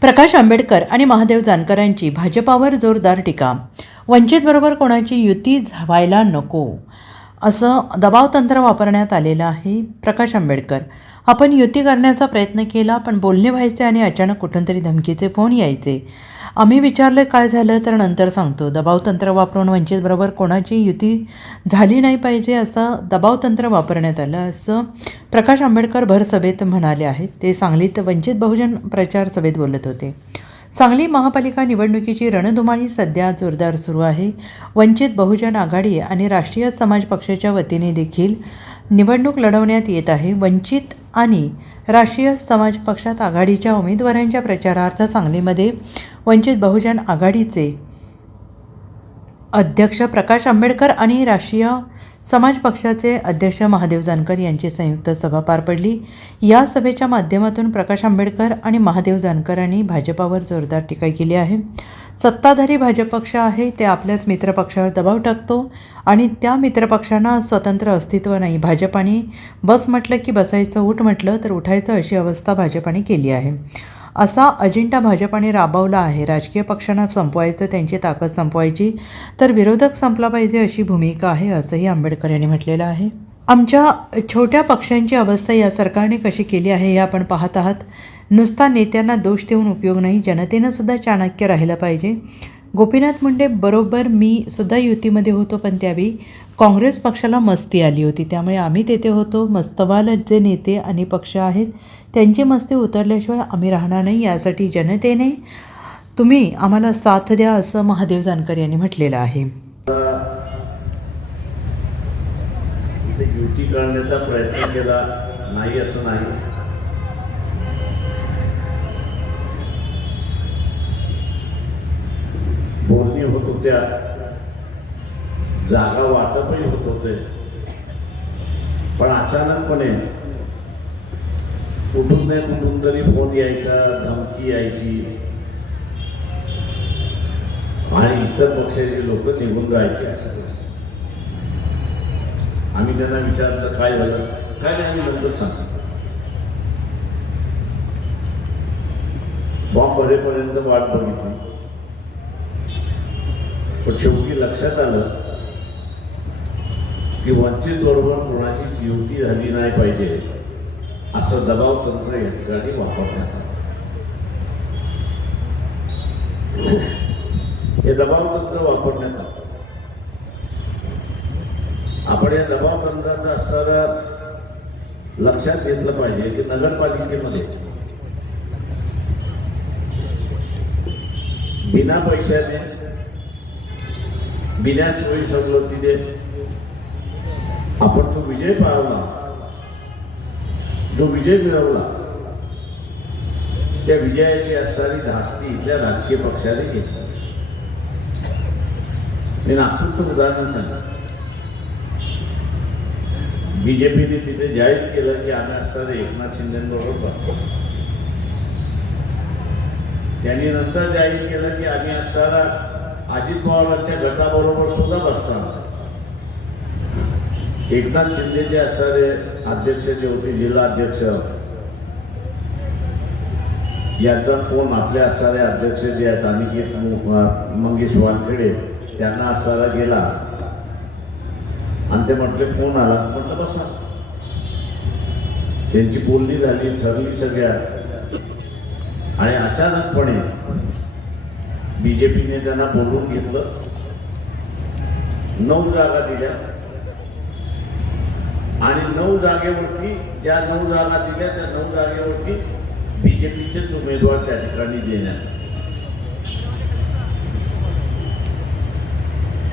प्रकाश आंबेडकर आणि महादेव जानकरांची भाजपावर जोरदार टीका. वंचितबरोबर कोणाची युती व्हायला नको. असं दबावतंत्र वापरण्यात आलेलं आहे प्रकाश आंबेडकर. आपण युती करण्याचा प्रयत्न केला पण बोलणे व्हायचे आणि अचानक कुठून तरी धमकीचे फोन यायचे. आम्ही विचारलं काय झालं? तर नंतर सांगतो दबावतंत्र वापरून वंचितबरोबर कोणाची युती झाली नाही पाहिजे असं दबावतंत्र वापरण्यात आलं असं प्रकाश आंबेडकर भर सभेत म्हणाले आहेत. ते सांगलीत वंचित बहुजन प्रचार सभेत बोलत होते. सांगली महापालिका निवडणुकीची रणधुमाळी सध्या जोरदार सुरू आहे. वंचित बहुजन आघाडी आणि राष्ट्रीय समाज पक्षाच्या वतीने देखील निवडणूक लढवण्यात येत आहे. वंचित आणि राष्ट्रीय समाज पक्षात आघाडीच्या उमेदवारांच्या प्रचारार्थ सांगलीमध्ये वंचित बहुजन आघाडीचे अध्यक्ष प्रकाश आंबेडकर आणि राष्ट्रीय समाज पक्षाचे अध्यक्ष महादेव जानकर यांची संयुक्त सभा पार पडली. या सभेच्या माध्यमातून प्रकाश आंबेडकर आणि महादेव जानकरांनी भाजपावर जोरदार टीका केली आहे. सत्ताधारी भाजप पक्ष आहे ते आपल्याच मित्रपक्षावर दबाव टाकतो आणि त्या मित्रपक्षांना स्वतंत्र अस्तित्व नाही. भाजपाने बस म्हटलं की बसायचं उठ म्हटलं तर उठायचं अशी अवस्था भाजपाने केली आहे. असा अजेंडा भाजपाने राबवला आहे. राजकीय पक्षांना संपवायचं त्यांची ताकद संपवायची तर विरोधक संपला पाहिजे अशी भूमिका आहे असंही आंबेडकर यांनी म्हटलेलं आहे. आमच्या छोट्या पक्षांची अवस्था या सरकारने कशी केली आहे हे आपण पाहत आहात. नुसता नेत्यांना दोष देऊन उपयोग नाही जनतेनं सुद्धा चाणक्य राहिलं पाहिजे. गोपीनाथ मुंडे बरोबर मी सुद्धा युतीमध्ये होतो पण त्यावेळी काँग्रेस पक्षाला मस्ती आली होती. त्यामुळे आम्ही तेथे होतो. मस्तवाल जे नेते आणि पक्ष आहेत त्यांची मस्ती उतरल्याशिवाय आम्ही राहणार नाही. यासाठी जनतेने तुम्ही आम्हाला साथ द्या असं महादेव जानकर यांनी म्हटलेलं आहे. युती करण्याचा प्रयत्न केला नाही असं नाही. बोलणी होत होत्या. जागा वाटपही होत होते. पण अचानकपणे कुठून नाही कुठून तरी फोन यायचा धमकी यायची. आणि इतर पक्षाचे लोक निघून जायचे असं आम्ही त्यांना विचारलं काय झालं? काय नाही आम्ही नंतर सांगतो. फॉर्म भरेपर्यंत वाट बघितली. पण शेवटी लक्षात आलं की वंचित बरोबर कोणाची युती झाली नाही पाहिजे असं दबाव तंत्र या ठिकाणी वापरण्यात आलं. हे दबाव तंत्र वापरण्यात आलं. आपण या दबाव तंत्राचा असणारा लक्षात घेतलं पाहिजे की नगरपालिकेमध्ये बिना पैशाने बिना सोयी सवलतीने आपण जो विजय पावला जो विजय मिळवला त्या विजयाची असणारी धास्ती इथल्या राजकीय पक्षाने घेतली. मी नागपूरचं उदाहरण सांगितलं बीजेपीने तिथे जाहीर केलं की आम्ही असणारे एकनाथ शिंदेबरोबर बसतो. त्यांनी नंतर जाहीर केलं की आम्ही असणारा अजित पवारांच्या गटाबरोबर सुद्धा बसणार. एकनाथ शिंदे जे असणारे अध्यक्ष जे होते जिल्हा अध्यक्ष यांचा फोन आपले असणारे अध्यक्ष जे आहेत अनिकेत मंगेश वानखेडे त्यांना असायला गेला. आणि ते म्हटले फोन आला. म्हटलं बसा. त्यांची बोलणी झाली ठरली सगळ्या. आणि अचानकपणे बीजेपीने त्यांना बोलवून घेतलं. नऊ जागा दिल्या. आणि नऊ जागेवरती ज्या नऊ जागा दिल्या त्या नऊ जागेवरती बीजेपीचेच उमेदवार त्या ठिकाणी देण्यात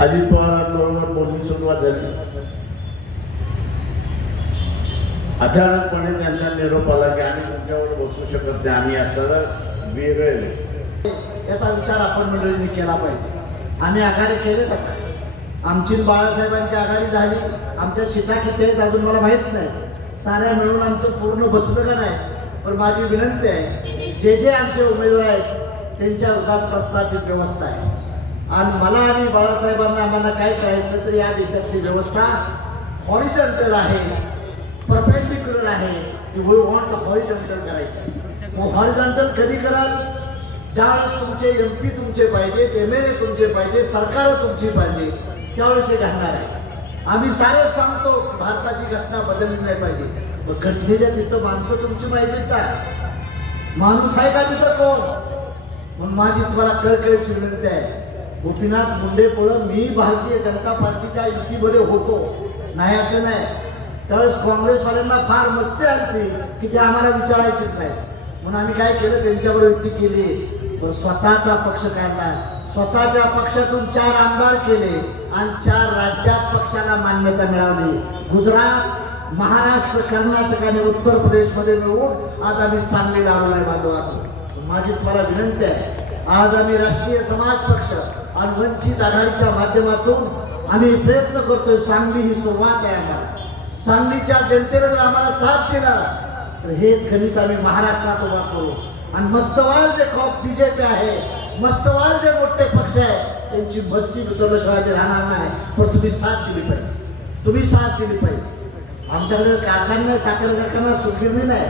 अजित पवारांबरोबर बोलणी सुरुवात झाली. अचानकपणे त्यांचा निरोप आला की आम्ही तुमच्यावर बसू शकत नाही. आम्ही असणारा वेगळे याचा विचार आपण मंडळींनी केला पाहिजे. आम्ही आघाडी केले का? काय आमची बाळासाहेबांची आघाडी झाली. आमच्या शिटा किती आहेत अजून मला माहीत नाही. साऱ्या मिळून आमचं पूर्ण बसलं का नाही. पण माझी विनंती आहे जे जे आमचे उमेदवार आहेत त्यांच्या उदात प्रस्थापित व्यवस्था आहे. आणि मला आणि बाळासाहेबांना आम्हाला काय करायचं तर या देशातली व्यवस्था हॉरिझॉन्टल आहे परपेंडिक्युलर आहे. की वी वॉन्ट हॉरिझॉन्टल करायचं मग हॉरिझॉन्टल कधी कराल? ज्यावेळेस तुमचे एम पी तुमचे पाहिजेत एम एल ए तुमचे पाहिजे सरकार तुमची पाहिजे त्यावेळेस हे घडणार आहे. आम्ही सारे सांगतो भारताची घटना बदलली नाही पाहिजे. मग घटनेच्या तिथं माणसं तुमची पाहिजेत का माणूस आहे का तिथं कोण? म्हणून माझी तुम्हाला कळकळीची विनंती आहे. गोपीनाथ मुंडे पुढं मी भारतीय जनता पार्टीच्या युतीमध्ये होतो. नाही असं नाही. त्यावेळेस काँग्रेसवाल्यांना फार मस्ती आली की ते आम्हाला विचारायचीच नाही म्हणून आम्ही काय केलं? त्यांच्यावर युती केली. स्वतःचा पक्ष काढला स्वतःच्या पक्षातून चार आमदार केले आणि चार राज्यात पक्षाला मान्यता मिळाली. गुजरात महाराष्ट्र कर्नाटक आणि उत्तर प्रदेशमध्ये मिळवून आज आम्ही सांगली लावलाय आहे बांधवांनो माझी तुम्हाला विनंती आहे आज आम्ही राष्ट्रीय समाज पक्ष आणि वंचित आघाडीच्या माध्यमातून आम्ही प्रयत्न करतोय सांगली ही सुरुवात आहे आम्हाला. सांगलीच्या जनतेने जर आम्हाला साथ दिला तर हेच गणित आम्ही महाराष्ट्रात उभा करू आणि मस्तवाल जे कॉप बीजेपी आहे मस्तवाल जे मोठे पक्ष आहे त्यांची मस्ती उतरल्याशिवाय ते राहणार नाही. पण तुम्ही साथ दिली पाहिजे. तुम्ही साथ दिली पाहिजे. आमच्याकडे कारखाना साखर कारखाना सुखीरणी नाही.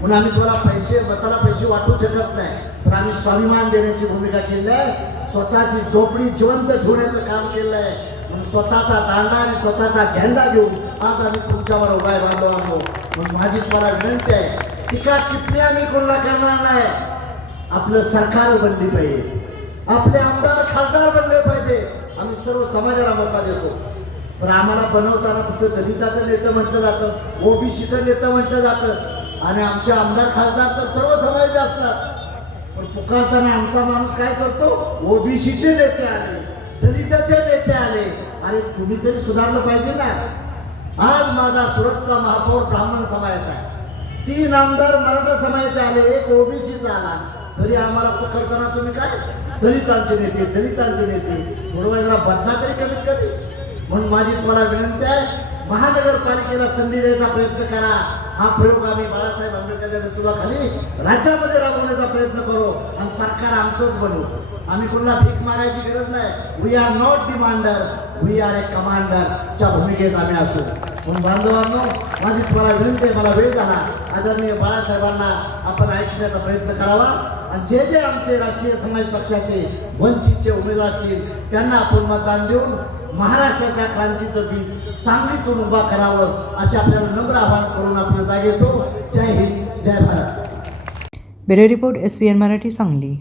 म्हणून आम्ही तुम्हाला पैसे मताला पैसे वाटू शकत नाही. पण आम्ही स्वाभिमान देण्याची भूमिका केली आहे. स्वतःची झोपडी जिवंत ठेवण्याचं काम केलं आहे. म्हणून स्वतःचा दांडा आणि स्वतःचा झेंडा घेऊन आज आम्ही तुमच्यावर उभा बांधव आलो म्हणून माझी तुम्हाला विनंती आहे टीका टिप्पणी आम्ही कोणाला करणार नाही. आपलं सरकार बनली पाहिजे. आपले आमदार खासदार बनले पाहिजे. आम्ही सर्व समाजाला मौका देतो. पण आम्हाला बनवताना फक्त दलिताचं नेतं म्हटलं जातं ओबीसीचं नेतं म्हटलं जातं. आणि आमचे आमदार खासदार तर सर्व समाजाचे असतात. पण पुकारताना आमचा माणूस काय करतो? ओबीसीचे नेते आले दलिताचे नेते आले. अरे तुम्ही तरी सुधारलं पाहिजे ना. आज माझा सुरतचा महापौर ब्राह्मण समाजाचा आहे. तीन आमदार मराठा समाजाचे आले एक ओबीसीचा आला. तरी आम्हाला पकडताना तुम्ही काय? दलितांचे नेते दलितांचे नेते. थोडं वेळ जरा बदला तरी कमीत कमी. म्हणून माझी तुम्हाला विनंती आहे महानगरपालिकेला संधी द्यायचा प्रयत्न करा. हा प्रयोग आम्ही बाळासाहेब आंबेडकरच्या नेतृत्वाखाली राज्यामध्ये राबवण्याचा प्रयत्न करू आणि सरकार आमचंच बनवू आम्ही कोणाला भीक मागायची गरज नाही. We are not demander we are a कमांडरच्या भूमिकेत आम्ही असू. म्हणून बांधवांनो माझी तुम्हाला विनंती आहे मला वेळ झाला आदरणीय बाळासाहेबांना आपण ऐकण्याचा प्रयत्न करावा. आणि जे जे आमचे राष्ट्रीय समाज पक्षाचे वंचितचे उमेदवार असतील त्यांना आपण मतदान देऊन महाराष्ट्राच्या क्रांतीचं बीज सांगलीतून उभा करावं असे आपल्याला नम्र आवाहन करून आपल्या जागेतो येतो. जय हिंद जय Bharat. Bureau report S P N Marathi Sangli.